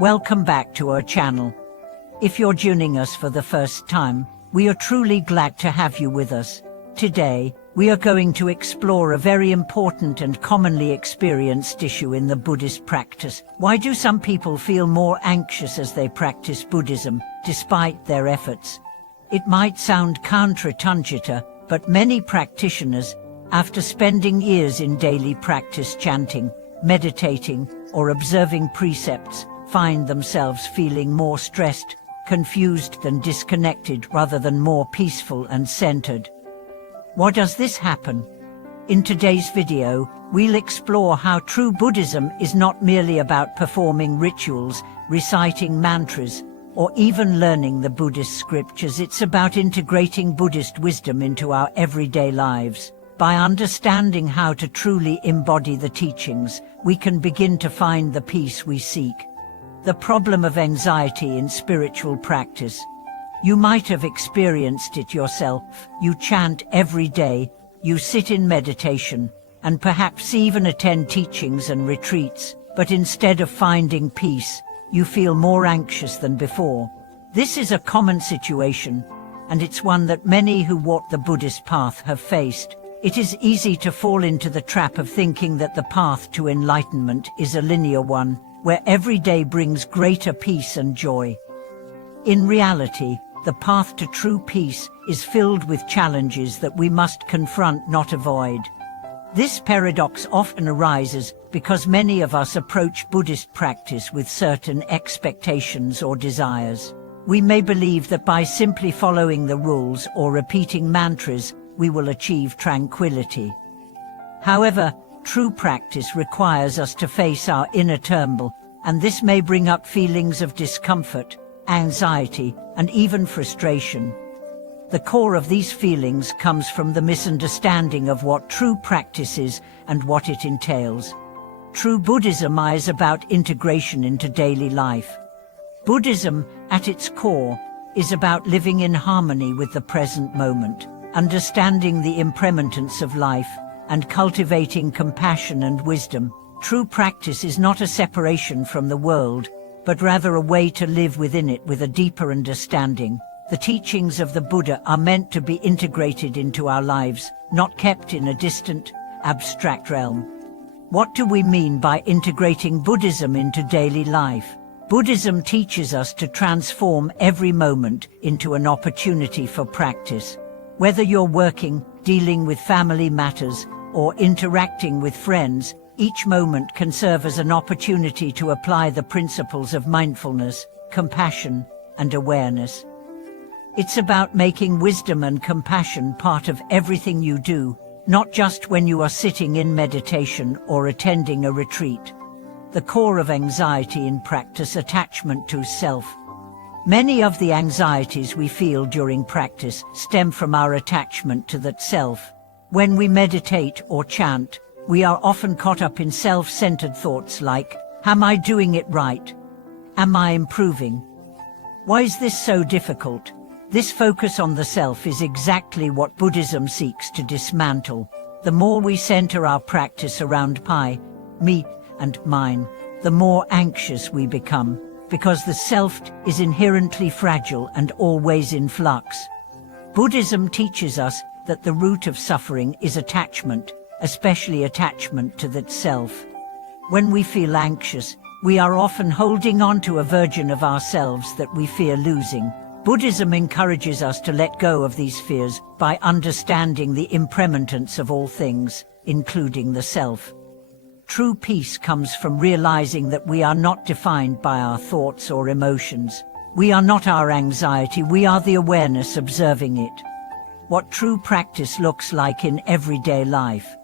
Welcome back to our channel. If you're joining us for the first time, we are truly glad to have you with us. Today, we are going to explore a very important and commonly experienced issue in the Buddhist practice. Why do some people feel more anxious as they practice Buddhism, despite their efforts? It might sound counterintuitive, but many practitioners, after spending years in daily practice chanting, meditating, or observing precepts, find themselves feeling more stressed, confused and disconnected rather than more peaceful and centered. Why does this happen? In today's video, we'll explore how true Buddhism is not merely about performing rituals, reciting mantras, or even learning the Buddhist scriptures. It's about integrating Buddhist wisdom into our everyday lives. By understanding how to truly embody the teachings, we can begin to find the peace we seek. The problem of anxiety in spiritual practice. You might have experienced it yourself. You chant every day, you sit in meditation, and perhaps even attend teachings and retreats, but instead of finding peace, you feel more anxious than before. This is a common situation, and it's one that many who walk the Buddhist path have faced. It is easy to fall into the trap of thinking that the path to enlightenment is a linear one, where every day brings greater peace and joy. In reality, the path to true peace is filled with challenges that we must confront, not avoid. This paradox often arises because many of us approach Buddhist practice with certain expectations or desires. We may believe that by simply following the rules or repeating mantras, we will achieve tranquility. However, true practice requires us to face our inner turmoil, and this may bring up feelings of discomfort, anxiety, and even frustration. The core of these feelings comes from the misunderstanding of what true practice is and what it entails. True Buddhism is about integration into daily life. Buddhism, at its core, is about living in harmony with the present moment, understanding the impermanence of life, and cultivating compassion and wisdom. True practice is not a separation from the world, but rather a way to live within it with a deeper understanding. The teachings of the Buddha are meant to be integrated into our lives, not kept in a distant, abstract realm. What do we mean by integrating Buddhism into daily life? Buddhism teaches us to transform every moment into an opportunity for practice. Whether you're working, dealing with family matters, or interacting with friends, each moment can serve as an opportunity to apply the principles of mindfulness, compassion, and awareness. It's about making wisdom and compassion part of everything you do, not just when you are sitting in meditation or attending a retreat. The core of anxiety in practice: attachment to self. Many of the anxieties we feel during practice stem from our attachment to that self. When we meditate or chant, we are often caught up in self-centered thoughts like, am I doing it right? Am I improving? Why is this so difficult? This focus on the self is exactly what Buddhism seeks to dismantle. The more we center our practice around I, me, and mine, the more anxious we become, because the self is inherently fragile and always in flux. Buddhism teaches us that the root of suffering is attachment, especially attachment to that self. When we feel anxious, we are often holding on to a version of ourselves that we fear losing. Buddhism encourages us to let go of these fears by understanding the impermanence of all things, including the self. True peace comes from realizing that we are not defined by our thoughts or emotions. We are not our anxiety, we are the awareness observing it. What true practice looks like in everyday life.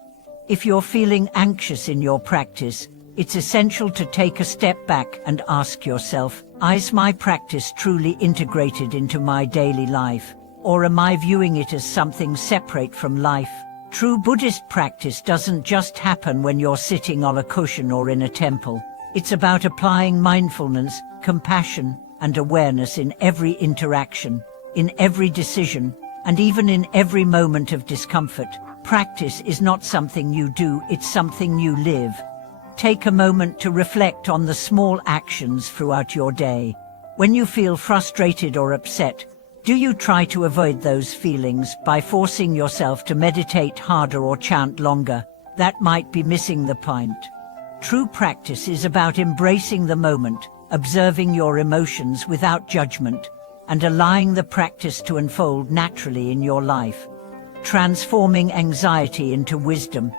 If you're feeling anxious in your practice, it's essential to take a step back and ask yourself, is my practice truly integrated into my daily life? Or am I viewing it as something separate from life? True Buddhist practice doesn't just happen when you're sitting on a cushion or in a temple. It's about applying mindfulness, compassion, and awareness in every interaction, in every decision, and even in every moment of discomfort. Practice is not something you do, it's something you live. Take a moment to reflect on the small actions throughout your day. When you feel frustrated or upset, do you try to avoid those feelings by forcing yourself to meditate harder or chant longer? That might be missing the point. True practice is about embracing the moment, observing your emotions without judgment, and allowing the practice to unfold naturally in your life. Transforming anxiety into wisdom.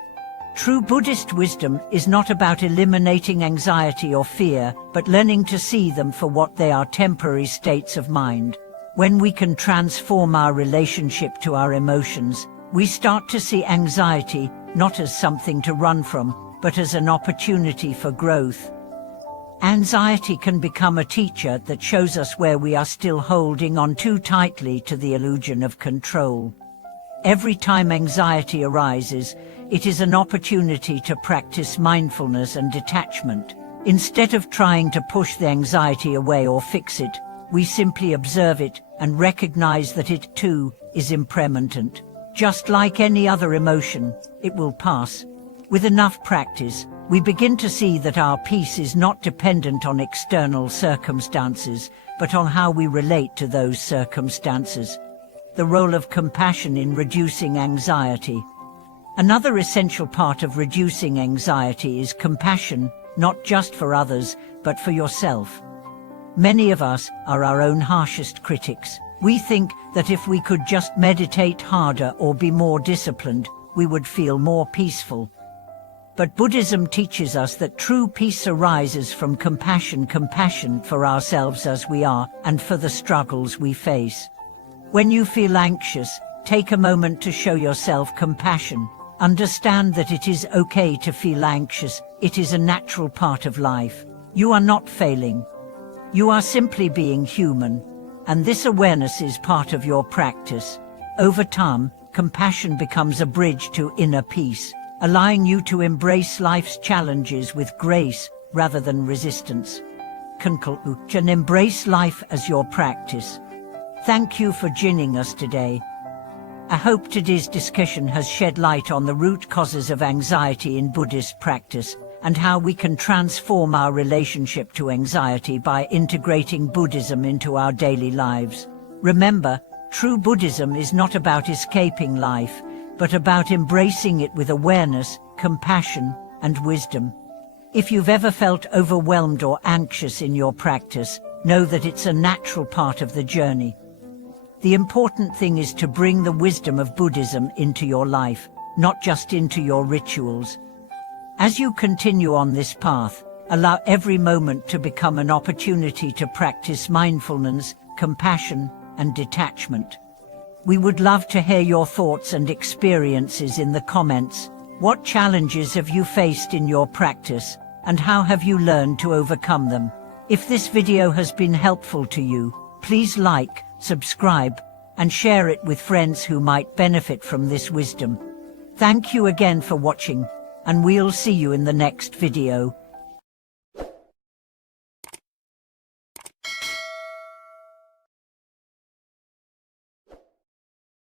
True Buddhist wisdom is not about eliminating anxiety or fear, but learning to see them for what they are: temporary states of mind. When we can transform our relationship to our emotions, we start to see anxiety not as something to run from, but as an opportunity for growth. Anxiety can become a teacher that shows us where we are still holding on too tightly to the illusion of control. Every time anxiety arises, it is an opportunity to practice mindfulness and detachment. Instead of trying to push the anxiety away or fix it, we simply observe it and recognize that it too is impermanent. Just like any other emotion, it will pass. With enough practice, we begin to see that our peace is not dependent on external circumstances, but on how we relate to those circumstances. The role of compassion in reducing anxiety. Another essential part of reducing anxiety is compassion, not just for others, but for yourself. Many of us are our own harshest critics. We think that if we could just meditate harder or be more disciplined, we would feel more peaceful. But Buddhism teaches us that true peace arises from compassion for ourselves as we are, and for the struggles we face. When you feel anxious, take a moment to show yourself compassion. Understand that it is okay to feel anxious. It is a natural part of life. You are not failing. You are simply being human. And this awareness is part of your practice. Over time, compassion becomes a bridge to inner peace, allowing you to embrace life's challenges with grace rather than resistance. And embrace life as your practice. Thank you for joining us today. I hope today's discussion has shed light on the root causes of anxiety in Buddhist practice, and how we can transform our relationship to anxiety by integrating Buddhism into our daily lives. Remember, true Buddhism is not about escaping life, but about embracing it with awareness, compassion, and wisdom. If you've ever felt overwhelmed or anxious in your practice, know that it's a natural part of the journey. The important thing is to bring the wisdom of Buddhism into your life, not just into your rituals. As you continue on this path, allow every moment to become an opportunity to practice mindfulness, compassion, and detachment. We would love to hear your thoughts and experiences in the comments. What challenges have you faced in your practice, and how have you learned to overcome them? If this video has been helpful to you, please like, subscribe, and share it with friends who might benefit from this wisdom. Thank you again for watching, and we'll see you in the next video.